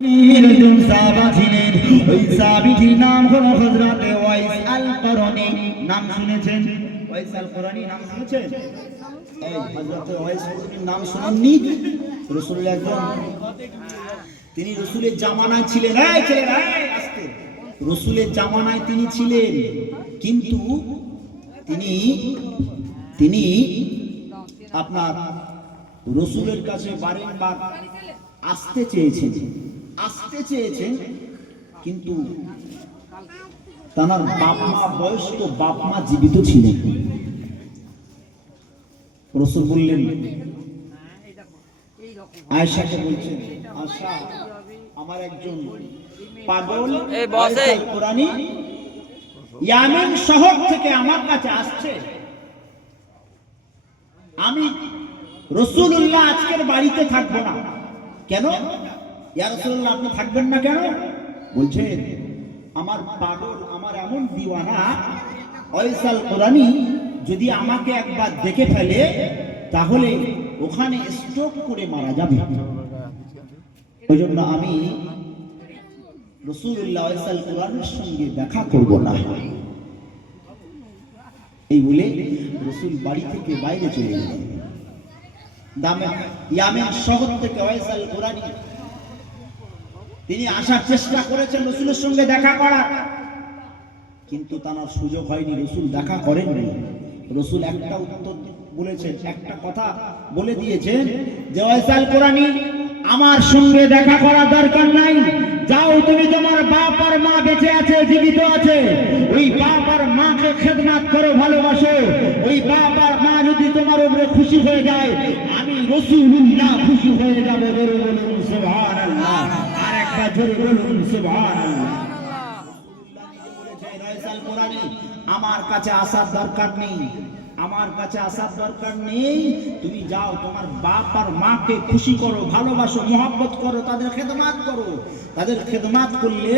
একজন সাহাবা ছিলেন, ওই সাহাবীটির নাম হলো হযরত ওয়াইস আল করনী। নাম শুনেছেন? ওয়াইস আল করনী নাম শুনেছেন? এই হযরত ওয়াইস করনীর নাম শুনেননি? রাসূলুল্লাহ একজন, তিনি রাসূলের জামানায় ছিলেন। এই ছেলেরা, এই আস্তে, রাসূলের জামানায় তিনি ছিলেন, কিন্তু তিনি আপনার রাসূলের কাছে বারংবার আসতে চেয়েছেন, কিন্তু তার বাপ মা, বয়স্ক বাপ মা জীবিত ছিলেন। রাসূল বললেন, আয়েশাকে বলছেন, আয়েশা, আমার একজন পাগল কুরআনী ইয়ামেন শহর থেকে আমার কাছে আসছে, আমি রাসূলুল্লাহ আজকের বাড়িতে থাকবো না। কেন ইয়া রাসূলুল্লাহ, আপনি থাকবেন না কেন? বলছেন, আমার পাগল, আমার এমন দিওয়ানা ওয়াইস আল করনী যদি আমাকে একবার দেখে ফেলে তাহলে ওখানে স্ট্রোক করে মারা যাবে। ওই জন্য আমি রাসূলুল্লাহ ওয়াইস আল করনীর সঙ্গে দেখা করব না। এই বলে রাসূল বাড়ি থেকে বাইরে চলে গেলেন। ইয়ামেন শহর থেকে ওয়াইস আল করনী তিনি আসার চেষ্টা করেছেন রাসূলের সঙ্গে দেখা করার, কিন্তু তার সুযোগ হয়নি। রাসূল দেখা করেননি। রাসূল একটা উত্তর বলেছেন, একটা কথা বলে দিয়েছেন যে ওয়াইস আল করনী, আমার সঙ্গে দেখা করার দরকার নাই, যাও তুমি তোমার বাপ আর মা বেঁচে আছে, জীবিত আছে, ওই বাপ আর মাকে খেদমত করো, ভালোবাসো। ওই বাপ আর মা যদি তোমার উপরে খুশি হয়ে যায়, আমি রাসূলুল্লাহ খুশি হয়ে যাব। জোরে বলুন সুবহানাল্লাহ, আর একবার জোরে বলুন সুবহানাল্লাহ। আমার কাছে আসার দরকার নেই, আমার কাছে আসার দরকার নেই, তুমি যাও তোমার বাপ আর মাকে খুশি করো, ভালোবাসো, মহব্বত করো, তাদের খেদমত করো। তাদের খেদমত করলে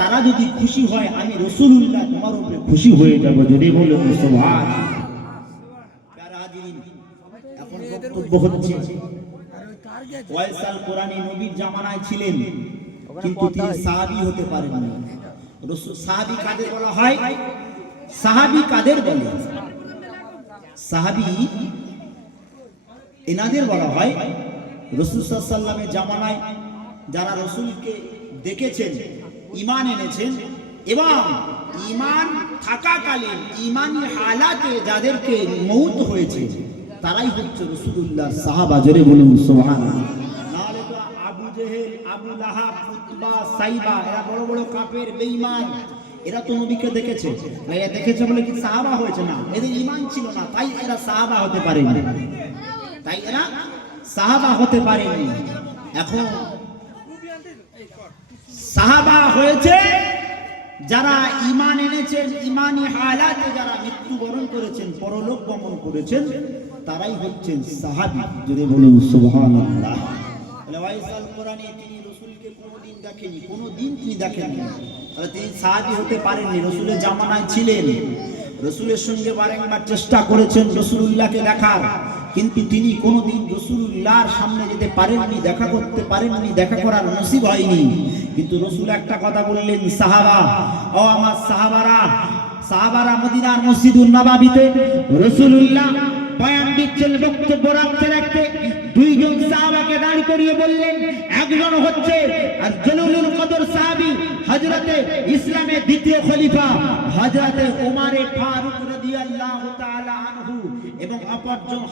তারা যদি খুশি হয়, আমি রাসূলুল্লাহ তোমার উপরে খুশি হয়ে যাব। যদি বলুন সুবহানাল্লাহ। এখন বক্তব্য হচ্ছে, ওয়াইস আল করনী নবীর জামানায় ছিলেন, কিন্তু তিনি সাহাবী হতে পারেননি। সাহাবী কাদের বলা হয়? সাহাবী কাদের বলে? সাহাবী এনাদের বলা হয় রাসূল সাল্লাল্লাহু আলাইহি ওয়াসাল্লামের জামানায় যারা রাসূলকে দেখেছেন, ঈমান এনেছেন, এবং ঈমান থাকাকালীন ঈমানি হালাতে যাদেরকে মউত হয়েছে, তারাই হচ্ছে রাসূলুল্লাহর সাহাবা। জোরে বলুন সুবহানাল্লাহ। নালে তো আবু জেহেল, আবু লাহাব, উতবা, সাইবা, এরা বড় বড় কাফের, বেঈমান, এরা তো নবীকে দেখেছে। এরা দেখেছে বলে কি সাহাবা হয়েছে? না, এদের ঈমান ছিল না, তাই এরা সাহাবা হতে পারেনি। এখন সাহাবা হয়েছে যারা ঈমান এনেছেন, ঈমানি হালাতে যারা মৃত্যুবরণ করেছেন, পরলোক গমন করেছেন, তারাই হচ্ছেন সাহাবী। যদি বলুন সুবহানাল্লাহ। ওয়াইস আল করনী তিনি রাসূলকে কোনোদিন দেখেনি, কোনোদিন তিনি দেখেননি, তাহলে তিনি সাহাবী হতে পারেননি। রাসূলের জামানায় ছিলেন, রাসূলের সঙ্গে বারংবার চেষ্টা করেছেন রাসূলুল্লাহকে দেখার, কিন্তু তিনি কোনোদিন রাসূলুল্লাহর সামনে যেতে পারেননি, দেখা করতে পারেননি, দেখা করার নসিব হয়নি। কিন্তু রাসূল একটা কথা বললেন, সাহাবা, ও আমার সাহাবারা মদিনার মসজিদুন নববীতে রাসূলুল্লাহ বয়ান দিচ্ছেন, বক্তব্য রাখতে দুইজন সাহাবাকে দাঁড় করিয়ে বললেন, একজন হচ্ছে জলিলুল কদর সাহাবী, হযরতে ইসলামের দ্বিতীয় খলিফা হযরতে ওমর ফারুক রাদিয়াল্লাহু তাআলা আনহু, এবং অপরজন